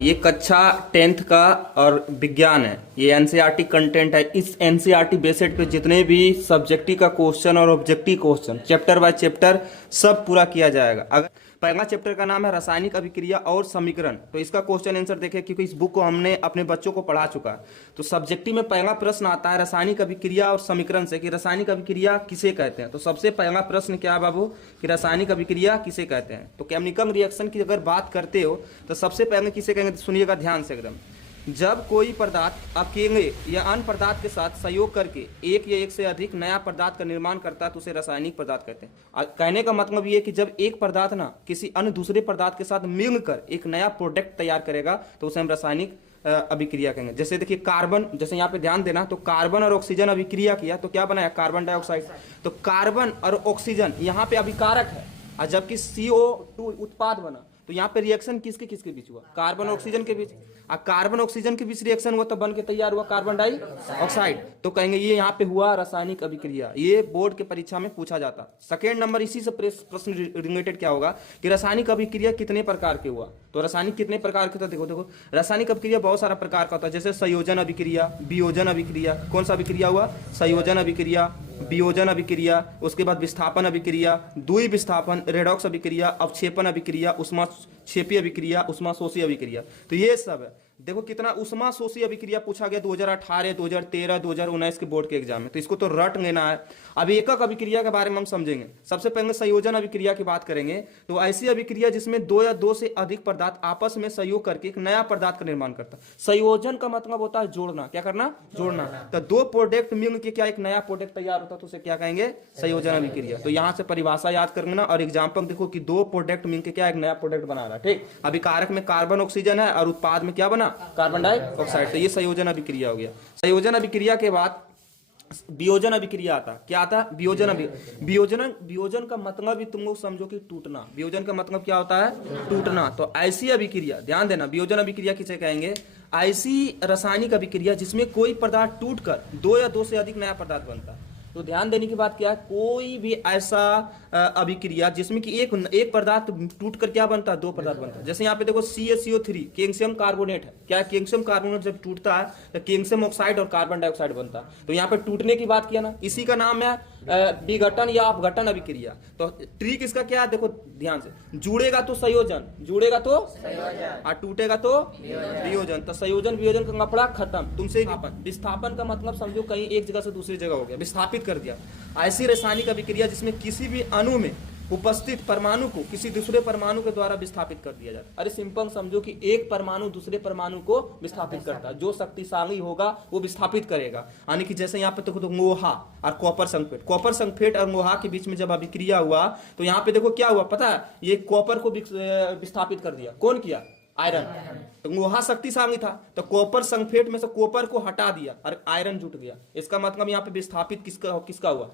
ये कक्षा 10th का और विज्ञान है। ये एनसीईआरटी कंटेंट है। इस एनसीईआरटी बेस्ड पे जितने भी सब्जेक्टिव का क्वेश्चन और objective question chapter by chapter सब पूरा किया जाएगा। अगर पहला चैप्टर का नाम है रासायनिक अभिक्रिया और समीकरण, तो इसका क्वेश्चन आंसर देखें क्योंकि इस बुक को हमने अपने बच्चों को पढ़ा चुका है। तो सब्जेक्टिव में पहला प्रश्न आता है रासायनिक अभिक्रिया और समीकरण से कि रासायनिक अभिक्रिया किसे कहते हैं। तो सबसे पहला प्रश्न क्या है बाबू कि रासायनिक अभिक्रिया किसे कहते हैं। तो केमिकल रिएक्शन की अगर बात करते हो तो सबसे पहले किसे कहेंगे, तो सुनिएगा ध्यान से एकदम। जब कोई पदार्थ अकेले या अन्य पदार्थ के साथ सहयोग करके एक या एक से अधिक नया पदार्थ का निर्माण करता है तो उसे रासायनिक पदार्थ कहते हैं। कहने का मतलब ये है कि जब एक पदार्थ ना किसी अन्य दूसरे पदार्थ के साथ मिलकर एक नया प्रोडक्ट तैयार करेगा तो उसे हम रासायनिक अभिक्रिया कहेंगे। जैसे देखिए कार्बन, जैसे यहाँ पे ध्यान देना, तो कार्बन और ऑक्सीजन अभिक्रिया किया तो क्या बनाया, कार्बन डाइऑक्साइड। तो कार्बन और ऑक्सीजन यहाँ पे अभिकारक है और जबकि CO2 उत्पाद बना। तो यहाँ पे रिएक्शन किसके किसके बीच हुआ, कार्बन ऑक्सीजन के बीच। कार्बन ऑक्सीजन के बीच रिएक्शन हुआ तो बन के तैयार हुआ कार्बन डाइऑक्साइड। तो कहेंगे ये यहाँ पे हुआ रासायनिक अभिक्रिया। ये बोर्ड के परीक्षा में पूछा जाता। सेकेंड नंबर इसी से प्रश्न रिलेटेड क्या होगा कि रासायनिक अभिक्रिया कितने प्रकार के हुआ। तो रासायनिक कितने प्रकार के, तो देखो देखो रासायनिक अभिक्रिया बहुत सारा प्रकार का होता है। जैसे संयोजन अभिक्रिया, वियोजन अभिक्रिया। कौन सा अभिक्रिया हुआ, संयोजन अभिक्रिया, वियोजन अभिक्रिया, उसके बाद विस्थापन अभिक्रिया, द्वि विस्थापन, रेडॉक्स अभिक्रिया, अवक्षेपण अभिक्रिया, उष्माक्षेपी अभिक्रिया, उष्माशोषी अभिक्रिया। तो ये सब है। देखो कितना उष्माशोषी अभिक्रिया पूछा गया 2018, 2013, 2019 के बोर्ड के एग्जाम में। तो इसको तो रट लेना है। अब एक एक अभिक्रिया के बारे में हम समझेंगे। सबसे पहले संयोजन अभिक्रिया की बात करेंगे। तो ऐसी अभिक्रिया जिसमें दो या दो से अधिक पदार्थ आपस में सहयोग करके एक नया पदार्थ का निर्माण करता है। संयोजन का मतलब होता है जोड़ना। क्या करना, जोड़ना। तो दो प्रोडक्ट मिल के क्या एक नया प्रोडक्ट तैयार होता है तो उसे क्या कहेंगे, संयोजन अभिक्रिया। तो यहाँ से परिभाषा याद करना और एग्जाम्पल देखो कि दो प्रोडक्ट मिलकर क्या एक नया प्रोडक्ट बना रहा है। ठीक, अभिकारक में कार्बन ऑक्सीजन है और उत्पाद में क्या बना, कार्बन डाइऑक्साइड। तो ये संयोजन अभिक्रिया हो गया। संयोजन अभिक्रिया के बाद वियोजन अभिक्रिया आता। क्या आता, वियोजन का मतलब भी तुम लोग समझो कि टूटना। वियोजन का मतलब क्या होता है, टूटना। तो ऐसी अभिक्रिया, ध्यान देना, वियोजन अभिक्रिया किसे कहेंगे, ऐसी रासायनिक अभिक्रिया जिसमें कोई पदार्थ टूटकर दो या दो से अधिक नया पदार्थ बनता है। तो ध्यान देने की बात क्या है, कोई भी ऐसा अभिक्रिया जिसमें कि एक पदार्थ टूटकर क्या बनता है, दो पदार्थ बनता है। जैसे यहाँ पे देखो CaCO3 कैल्शियम कार्बोनेट है। क्या कैल्शियम कार्बोनेट जब टूटता है तो कैल्शियम ऑक्साइड और कार्बन डाइऑक्साइड बनता है। तो यहाँ पे टूटने की बात किया ना, इसी का नाम है विघटन या अपघटन अभिक्रिया। तो ट्रिक इसका क्या है, देखो ध्यान से, जुड़ेगा तो संयोजन, जुड़ेगा तो और टूटेगा तो वियोजन। तो संयोजन वियोजन का कपड़ा खत्म। तुमसे विस्थापन का मतलब समझो कहीं एक जगह से दूसरी जगह हो गया, विस्थापित कर दिया। ऐसी रासायनिक अभिक्रिया जिसमें किसी भी अणु में उपस्थित परमाणु को किसी दूसरे परमाणु के द्वारा विस्थापित कर दिया जाता है। अरे सिंपल समझो कि एक परमाणु दूसरे परमाणु को विस्थापित करता है। जो शक्तिशाली होगा वो विस्थापित करेगा। यानी कि जैसे यहाँ पे देखो तो लोहा और कॉपर सल्फेट, कॉपर सल्फेट और लोहा के बीच में जब अभिक्रिया हुआ तो यहाँ पे देखो क्या हुआ पता है, ये कॉपर को विस्थापित कर दिया। कौन किया, आयरन। तो लोहा शक्तिशाली था तो कॉपर सल्फेट में से कॉपर को हटा दिया और आयरन जुट गया। इसका मतलब यहाँ पे विस्थापित किसका हुआ,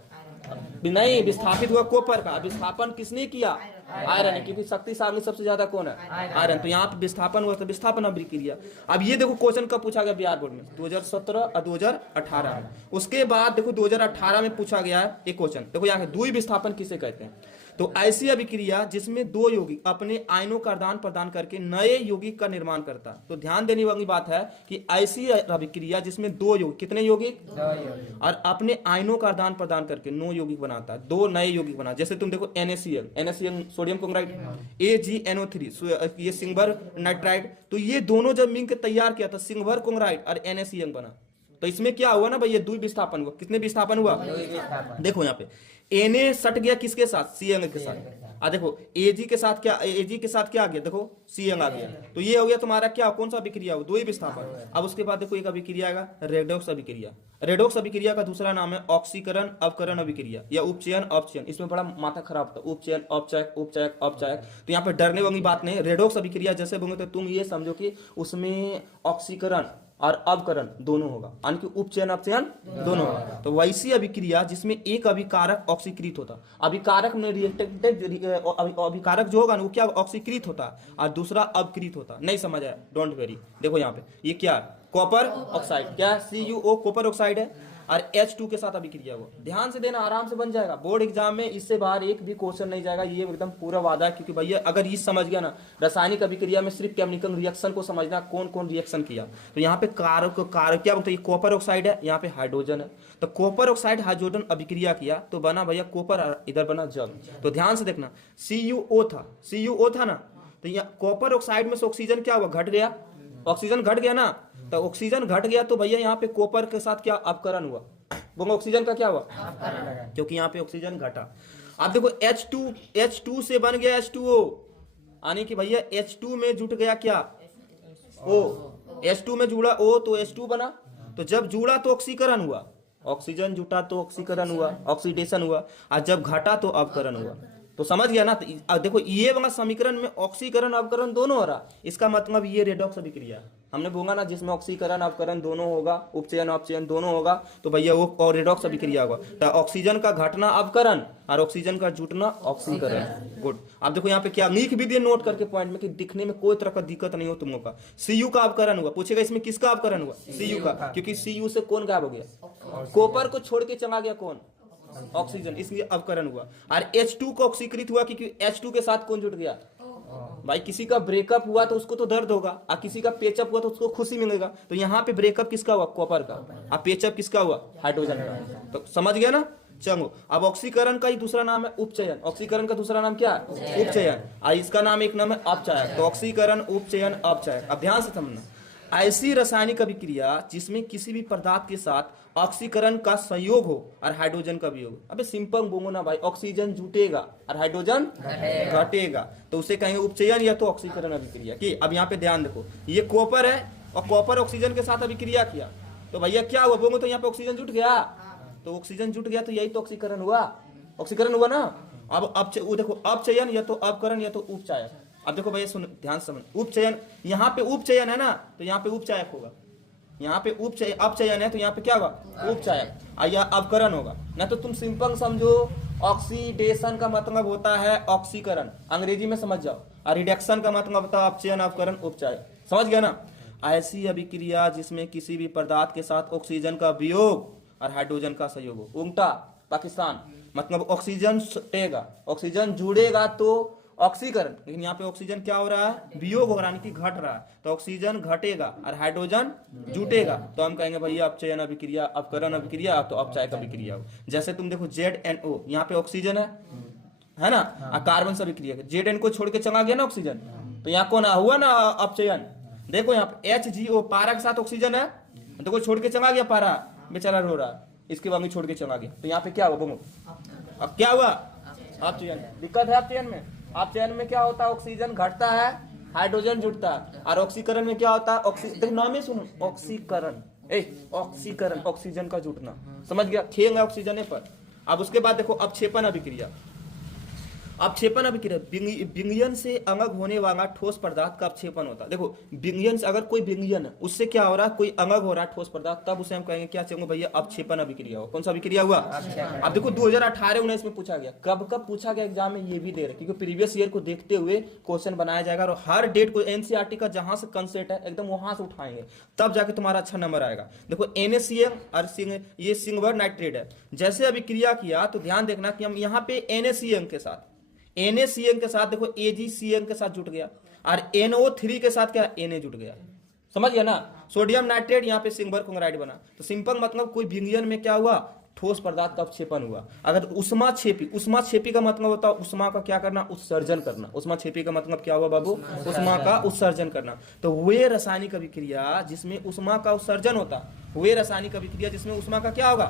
नहीं, विस्थापित हुआ कॉपर का। विस्थापन किसने किया, आयरन है, क्योंकि शक्तिशाली सबसे ज्यादा कौन है, आयरन। तो यहाँ पे विस्थापन हुआ तो विस्थापन अभिक्रिया। अब ये देखो क्वेश्चन कब पूछा गया बिहार बोर्ड में, 2017 और 2018 में। उसके बाद देखो 2018 में पूछा गया है एक क्वेश्चन। देखो यहाँ द्वि विस्थापन किसे कहते हैं। तो ऐसी अभिक्रिया जिसमें दो यौगिक अपने आयनों का आदान प्रदान करके नए यौगिक का निर्माण करता है। तो ध्यान देने वाली बात है कि ऐसी अभिक्रिया जिसमें दो यौगिक, कितने यौगिक, और अपने आयनों का आदान प्रदान करके नौ यौगिक बनाता है, दो नए यौगिक बना। जैसे तुम देखो NaCl सोडियम क्लोराइड, AgNO3 ये सिल्वर नाइट्राइड। तो ये दोनों जब मिलकर तैयार किया था सिल्वर क्लोराइड और NaCl बना। तो इसमें क्या हुआ ना भाई, ये द्वि विस्थापन हुआ। कितने विस्थापन हुआ, देखो यहाँ पे Na सट गया किसके साथ, Cl के साथ। देखो Ag के साथ क्या आ गया, देखो Cl आ गया। तो ये हो गया तुम्हारा क्या, कौन सा अभिक्रिया हो, द्वि विस्थापन। अब उसके बाद देखो एक अभिक्रिया आएगा रेडॉक्स अभिक्रिया। रेडॉक्स अभिक्रिया का दूसरा नाम है ऑक्सीकरण अवकरण अभिक्रिया या उपचयन अपचयन। इसमें बड़ा माथा खराब होता है, उपचयन अपचयक उपचयक अपचयक। तो यहाँ पे डरने वाली बात नहीं। रेडॉक्स अभिक्रिया जैसे बोलोगे तो तुम ये समझो कि उसमें ऑक्सीकरण और अवकरण दोनों होगा, यानी कि उपचयन अपचयन दोनों होगा। तो वैसी अभिक्रिया जिसमें एक अभिकारक ऑक्सीकृत होता, अभिकारक में अभिकारक जो होगा ना वो क्या ऑक्सीकृत होता और दूसरा अपकृत होता। नहीं समझ आया, डोंट वेरी। देखो यहाँ पे ये क्या, कॉपर ऑक्साइड, क्या CuO कॉपर ऑक्साइड है। और H2 के साथ अभिक्रिया हुआ। ध्यान से देना, आराम से बन जाएगा। बोर्ड एग्जाम में इससे बाहर एक भी क्वेश्चन नहीं जाएगा, ये एकदम पूरा वादा है। क्योंकि भैया अगर ये समझ गया ना, रासायनिक अभिक्रिया में सिर्फ केमिकल रिएक्शन को समझना, कौन कौन रिएक्शन किया। तो यहाँ पे कारक क्या बोलते हैं, कॉपर ऑक्साइड है, यहाँ पे हाइड्रोजन है। तो कॉपर ऑक्साइड हाइड्रोजन अभिक्रिया किया तो बना भैया कॉपर, इधर बना जल। तो ध्यान से देखना, CuO था ना, तो यहाँ कॉपर ऑक्साइड में से ऑक्सीजन क्या हुआ, घट गया, ऑक्सीजन घट गया ना। तो ऑक्सीजन घट गया तो भैया यहाँ पे कॉपर के साथ क्या अपकरण हुआ, वो ऑक्सीजन का क्या हुआ, क्योंकि यहाँ पे ऑक्सीजन घटा। अब देखो H2 से बन गया H2O, यानी कि भैया H2 में जुट गया क्या, O, H2 में जुड़ा O तो H2 बना। तो जब जुड़ा तो ऑक्सीकरण हुआ, ऑक्सीजन जुटा तो ऑक्सीकरण हुआ, ऑक्सीडेशन हुआ, और जब घटा तो अपकरण हुआ। तो समझ गया ना। तो देखो ये वाला समीकरण में ऑक्सीकरण अपकरण दोनों हो रहा, इसका मतलब ये रेडॉक्स अभिक्रिया हमने बोला ना, जिसमें ऑक्सीकरण अपकरण दोनों होगा, उपचयन अपचयन दोनों होगा, तो भैया वो और रेडॉक्स अभिक्रिया होगा। तो ऑक्सीजन का घटना अपकरण और ऑक्सीजन का जुटना ऑक्सीकरण। गुड। अब देखो यहाँ पे क्या लिख भी दिए नोट करके पॉइंट में, कि दिखने में कोई तरह का दिक्कत नहीं हो तुम लोग का। Cu का अपकरण हुआ, पूछेगा इसमें किसका अपकरण हुआ, Cu का, क्योंकि Cu से कौन गायब हो गया, कॉपर को छोड़ के चला गया कौन, ऑक्सीजन, इसलिए अपकरण हुआ। और H2 को ऑक्सीकृत हुआ क्योंकि H2 के साथ कौन जुट गया, भाई किसी का ब्रेकअप हुआ तो उसको तो दर्द होगा, और किसी का पेचअप हुआ तो उसको खुशी मिलेगा। तो यहाँ पे ब्रेकअप किसका हुआ, कॉपर का, और पेचअप किसका हुआ, हाइड्रोजन का। तो समझ गया ना। चलो अब ऑक्सीकरण का ही दूसरा नाम है उपचयन। ऑक्सीकरण का दूसरा नाम क्या है, उपचयन, और इसका नाम एक नाम है अपचायक। तो ऑक्सीकरण, उपचयन, अपचायक। अब ध्यान से समझना, ऐसी रासायनिक अभिक्रिया जिसमें किसी भी पदार्थ के साथ ऑक्सीकरण का संयोग हो और हाइड्रोजन का वियोग। अबे सिंपल बोलो ना भाई, ऑक्सीजन जुटेगा और हाइड्रोजन घटेगा, तो उसे कहेंगे उपचयन या तो ऑक्सीकरण अभिक्रिया की। अब यहाँ पे ध्यान देखो, ये कॉपर है और कॉपर ऑक्सीजन के साथ अभिक्रिया किया, तो भैया क्या हुआ, बोलो तो यहाँ पे ऑक्सीजन जुट गया। तो ऑक्सीजन जुट गया तो यही तो ऑक्सीकरण हुआ, ऑक्सीकरण हुआ ना। अब देखो अपचयन या तो अपकरण या तो उपचायक। अब देखो भैया सुन, ध्यान से समझ, उपचयन, यहाँ पे उपचयन है ना, तो यहाँ पे उपचायक होगा। यहाँ पे अपचयन है तो यहाँ पे क्या होगा, उपचायक, या अपकरण होगा ना। तो तुम सिंपल समझो, ऑक्सीडेशन का मतलब होता है ऑक्सीकरण, अंग्रेजी में समझ जाओ, और रिडक्शन का मतलब होता है अपचयन, अपकरण, उपचायक। समझ गया ना। ऐसी अभिक्रिया जिसमें किसी भी पदार्थ के साथ ऑक्सीजन का वियोग और हाइड्रोजन का संयोग हो। उल्टा पाकिस्तान, मतलब ऑक्सीजन जुटेगा, ऑक्सीजन जुड़ेगा तो ऑक्सीकरण, लेकिन यहाँ पे ऑक्सीजन क्या हो रहा है, वियोग हो रहा है, यानी कि घट रहा है। तो ऑक्सीजन घटेगा और हाइड्रोजन जुटेगा, तो हम कहेंगे भैया अपचयन अभिक्रिया, अपकरण अभिक्रिया, तो अपचायक अभिक्रिया हो। जैसे तुम देखो ZNO, यहाँ पे ऑक्सीजन है ना, कार्बन से अभिक्रिया, ZN को छोड़ के चला गया ना ऑक्सीजन, तो यहाँ कौन हुआ ना अपचयन। देखो यहाँ पे HGO, पारा के साथ ऑक्सीजन है, तो छोड़ के चला गया, पारा बेचारा रो रहा, इसके बाद छोड़ के चला गया, तो यहाँ पे क्या हुआ, बोलो अब क्या हुआ, अपचयन। दिक्कत है अपचयन में। अपचयन में क्या होता है, ऑक्सीजन घटता है, हाइड्रोजन जुटता है। और ऑक्सीकरण में क्या होता है, देखो नाम ही सुनो, ऑक्सीकरण, ऑक्सीकरण, ऑक्सीजन का जुटना। समझ गया, खेल है ऑक्सीजन पर। अब उसके बाद देखो अपक्षेपण अभिक्रिया। अपक्षेपण अभिक्रिया, विलयन से अलग होने वाला ठोस पदार्थ का अपक्षेपण होता है। देखो विलयन से, अगर कोई विलयन है उससे क्या हो रहा है, कोई अलग हो रहा है ठोस पदार्थ, तब उसे हम कहेंगे क्या, चलो भैया अपक्षेपण अभिक्रिया हो। कौन सा अभिक्रिया हुआ। अब देखो 2018-19 में पूछा गया, कब कब पूछा गया एग्जाम में ये भी दे रहे, क्योंकि प्रीवियस ईयर को देखते हुए क्वेश्चन बनाया जाएगा, और हर डेट को एनसीईआरटी का जहां से कंसेप्ट है एकदम वहां से उठाएंगे, तब जाके तुम्हारा अच्छा नंबर आएगा। देखो NaCl और ये सिल्वर नाइट्रेट है, जैसे अभिक्रिया किया तो ध्यान देखना कि हम यहाँ पे NaCl के साथ देखो AgCl के साथ जुट गया, और NO3 के साथ क्या, Na जुट गया। समझ गया ना। सोडियम नाइट्रेट, यहाँ पे सिल्वर क्लोराइड बना। तो सिंपल मतलब कोई विलयन में क्या हुआ, ठोस पदार्थ का अपक्षेपण हुआ। अगर उष्मा छेपी का मतलब होता है उष्मा का क्या करना, उत्सर्जन करना। उष्मा छेपी का मतलब क्या हुआ बाबू, उष्मा का उत्सर्जन करना। तो वे रासायनिक अभिक्रिया जिसमें उष्मा का उत्सर्जन होता, वे रासायनिक अभिक्रिया जिसमें उष्मा का क्या होगा,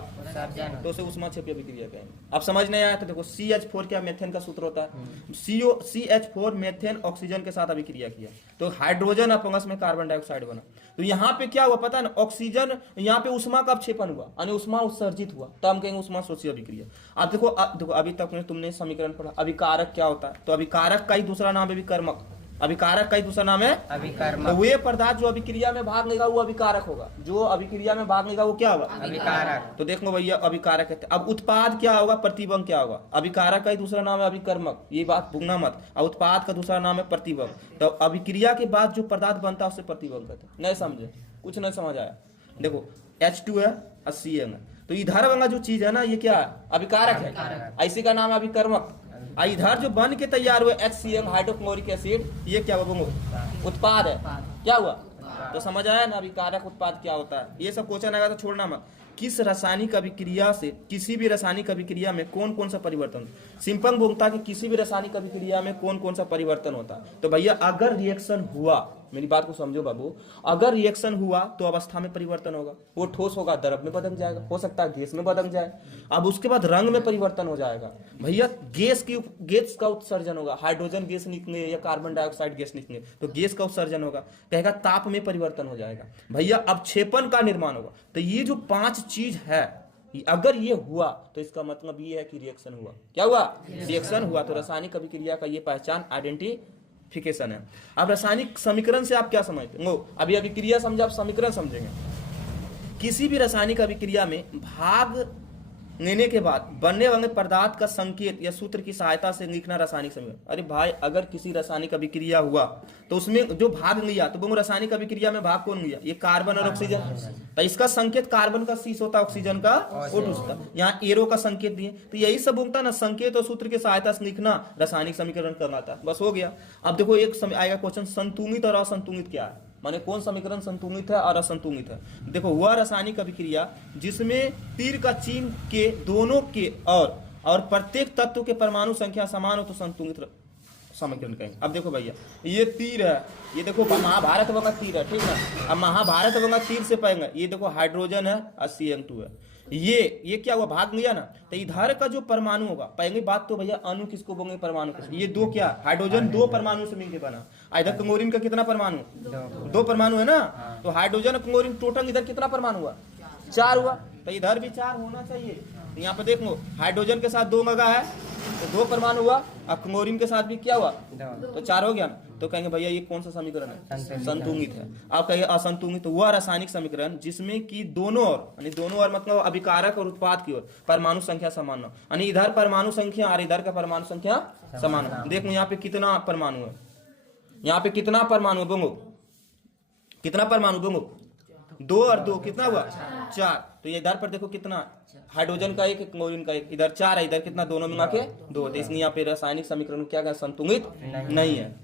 तो उसे उष्मा छेपी अभिक्रिया कहेंगे। अब समझ नहीं आया तो देखो CH4 क्या, मेथेन का सूत्र होता है। CH4 मेथेन ऑक्सीजन के साथ अभिक्रिया किया तो हाइड्रोजन अपंगस में कार्बन डाइऑक्साइड बना। तो यहाँ पे क्या हुआ पता है ना, ऑक्सीजन, यहाँ पे उष्मा का अपक्षेपण हुआ, यानी उष्मा उत्सर्जित हुआ, तो हम कहेंगे उष्मा शोषी अभिक्रिया। अब देखो अभी तक तुमने समीकरण पढ़ा, अभिकारक क्या होता है, तो अभिकारक का ही दूसरा नाम है विकर्मक। अभिकारक का ही दूसरा नाम है अभिकर्मक। तो वे पदार्थ जो अभिक्रिया में भाग लेगा वो अभिकारक होगा, जो अभिक्रिया में भाग लेगा वो क्या होगा, अभिकारक। तो देख लो भैया अभिकारक कहते हैं। अब उत्पाद क्या होगा, प्रतिबंध क्या होगा। अभिकारक का ही दूसरा नाम है अभिकर्मक, ये बात भूलना मत। और उत्पाद का दूसरा नाम है प्रतिबंध। तो अभिक्रिया के बाद जो पदार्थ बनता है उससे प्रतिबंध कहते हैं। नहीं समझे, कुछ नहीं समझ आया। देखो H2 है और Cn है, तो इधर वाला जो चीज है ना ये क्या है, अभिकारक है, ऐसे का नाम अभिकर्मक। इधर जो बन के तैयार हुए HCl हाइड्रोक्लोरिक एसिड, ये क्या हुआ, उत्पाद है। क्या हुआ, तो समझ आया ना अभिकारक उत्पाद क्या होता है। ये सब क्वेश्चन आएगा तो छोड़ना मत। किस रासायनिक अभिक्रिया से किसी भी रासायनिक अभिक्रिया में कौन कौन सा परिवर्तन, सिंपल बोलता कि किसी भी रासायनिक अभिक्रिया में कौन कौन सा परिवर्तन होता है। तो भैया अगर रिएक्शन हुआ, मेरी बात को समझो बाबू, अगर रिएक्शन हुआ तो अवस्था में परिवर्तन होगा, वो ठोस होगा द्रव में बदल जाएगा, हो सकता है गैस में बदल जाए। अब उसके बाद रंग में परिवर्तन हो जाएगा भैया, गैस का उत्सर्जन होगा, हाइड्रोजन गैस निकले या कार्बन डाइऑक्साइड गैस निकले तो गैस का उत्सर्जन होगा, कहेगा ताप में परिवर्तन हो जाएगा भैया, अवक्षेपण का निर्माण होगा। तो ये जो 5 चीज है, अगर ये हुआ तो इसका मतलब ये है कि रिएक्शन हुआ। क्या हुआ, रिएक्शन हुआ। तो रासायनिक अभिक्रिया का ये पहचान आइडेंटिफिकेशन है। अब रासायनिक समीकरण से आप क्या समझते हो, अभी अभिक्रिया समझा, आप समीकरण समझेंगे। किसी भी रासायनिक अभिक्रिया में भाग लेने के बाद बनने वाले पदार्थ का संकेत या सूत्र की सहायता से लिखना रासायनिक समीकरण। अरे भाई, अगर किसी रासायनिक अभिक्रिया हुआ तो उसमें जो भाग लिया, तो वो रासायनिक अभिक्रिया में भाग कौन लिया, ये कार्बन और ऑक्सीजन। तो इसका संकेत कार्बन का C होता, ऑक्सीजन का O2 होता। यहाँ एरो का संकेत दिए, तो यही सब होता ना, संकेत और सूत्र की सहायता से लिखना रासायनिक समीकरण कहलाता है। बस हो गया। अब देखो एक आएगा क्वेश्चन, संतुलित और असंतुलित क्या है, माने कौन समीकरण संतुलित है और असंतुलित है। देखो वह रासायनिक अभिक्रिया जिसमें तीर का चिन्ह के दोनों के और प्रत्येक तत्व के परमाणु संख्या समान हो तो संतुलित समीकरण कहेंगे। अब देखो भैया, ये तीर है, ये देखो महाभारत वाला तीर है, ठीक ना। अब महाभारत वाला तीर से पाएंगे, ये देखो हाइड्रोजन है और Cl2 है, ये क्या हुआ, भाग लिया ना। तो इधर का जो परमाणु होगा, पहली बात तो भैया अणु किसको बोलेंगे, परमाणु किसको, ये दो क्या, हाइड्रोजन 2 परमाणु से मिलकर बना। इधर क्लोरीन का कितना परमाणु, 2 परमाणु है ना। तो हाइड्रोजन और क्लोरीन टोटल इधर कितना परमाणु हुआ, 4 हुआ। तो इधर भी 4 होना चाहिए। तो यहाँ पे देख लो, हाइड्रोजन के साथ 2 लगा है तो 2 परमाणु हुआ, और क्लोरीन के साथ भी क्या हुआ, तो 4 हो गया। तो कहेंगे भैया ये कौन सा समीकरण है, संतुलित है। आप कहेंगे असंतुलित, तो वह रासायनिक समीकरण जिसमें कि दोनों ओर, यानी दोनों ओर मतलब अभिकारक और उत्पाद की ओर परमाणु संख्या समान हो, यानी इधर परमाणु संख्या और इधर का परमाणु संख्या समान हो। देखो यहाँ पे कितना परमाणु है, यहाँ पे कितना परमाणु है बोलो, कितना परमाणु बोलो, 2 और 2 कितना हुआ, 4। तो ये इधर पर देखो कितना, हाइड्रोजन का 1, क्लोरीन का 1, इधर 4 है, इधर कितना, दोनों मिला के 2। तो इसलिए यहाँ पे रासायनिक समीकरण क्या है, संतुलित नहीं है।